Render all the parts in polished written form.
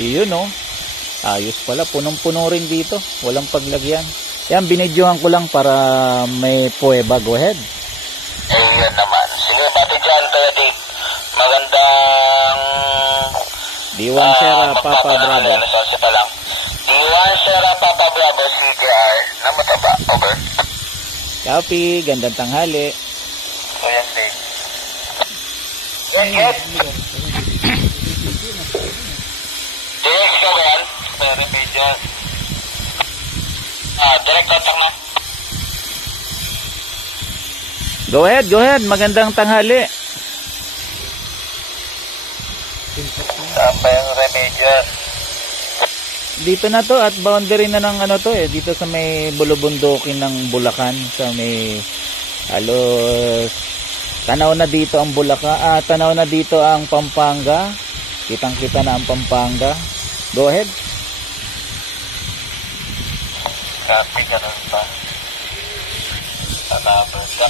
Iyon oh. Ayos pala, punong-puno rin dito. Walang paglagyan. Yan, binidyohan ko lang para may puweba. Go ahead. Yan naman. Sige, bati dyan, Kuya Dick. Magandang... D1 Sierra, Papa Bravo. Nasosya pa lang. D1 Sierra, Papa Bravo, CJR. Na mataba. Over. Copy, gandang tanghali. Kuya Dick. Yes. Direct ka ba yan? Very major. Direct contact na. Go ahead. Magandang tanghali. Tama yung remedios. Dito na to at boundary na ng ano to eh. Dito sa may bulubundukin ng Bulacan. Sa may halos tanaw na dito ang Bulacan. Tanaw na dito ang Pampanga. Kitang-kita na ang Pampanga. Go ahead. Copy, ganun pa. Salamat ka.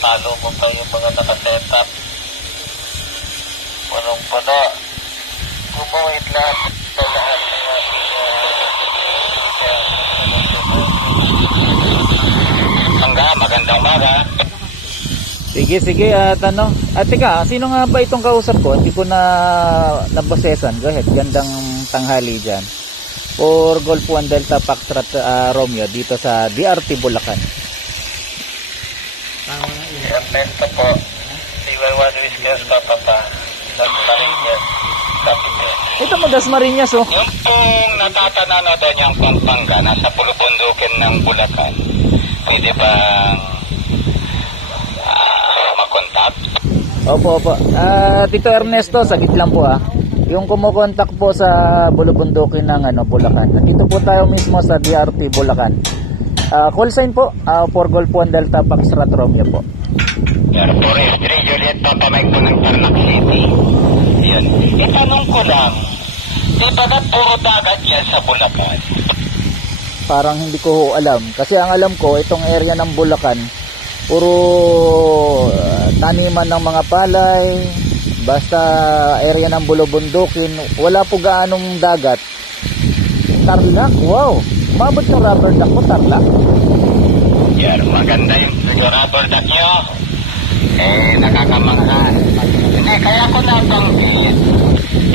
Talo mo pa yung mga nakasetup. Punong-puno. Gumuhit lahat sa lahat ng magandang umaga. Sige at ano. At teka, sino nga ba itong kausap ko? Hindi ko na nabasesan. Go ahead. Gandang tanghali dyan. For Golf 1 Delta Foxtrot Romeo dito sa DRT Bulacan. Ernesto po. CY1 Whiskers Papa. Dasmariñas. Ito mo Dasmariñas oh. Yung pong natatanano doon yung Pampanga, nasa pulubundukin ng Bulacan. Pwede bang makontak? Opo. Tito Ernesto, sagit lang po ah. Yung kumukontak po sa bulubundukin ng Bulacan. Nandito po tayo mismo sa DRT Bulacan. Call sign po for Golf 1 Delta Foxtrot Romeo po. Air Forest 3 Juliet Papa Mike po ng Tarlac City. Yun. Itanong ko lang, di ba na puro dagat yan sa Bulacan? Parang hindi ko alam. Kasi ang alam ko, itong area ng Bulacan, puro taniman ng mga palay, basta area ng bulubundukin, wala po gaanong dagat. Tarlac, wow! Umabot yung rubber duck mo, Tarlac. Yan, maganda yung rubber duck nyo. Nakakamangha. Hindi, kaya ko nabanggit.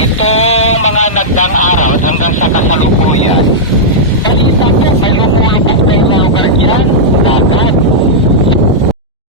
Itong mga nagdang araw hanggang sa kasalukuyan, kasi tapos may lumulubog na yung lugar dyan, dagat.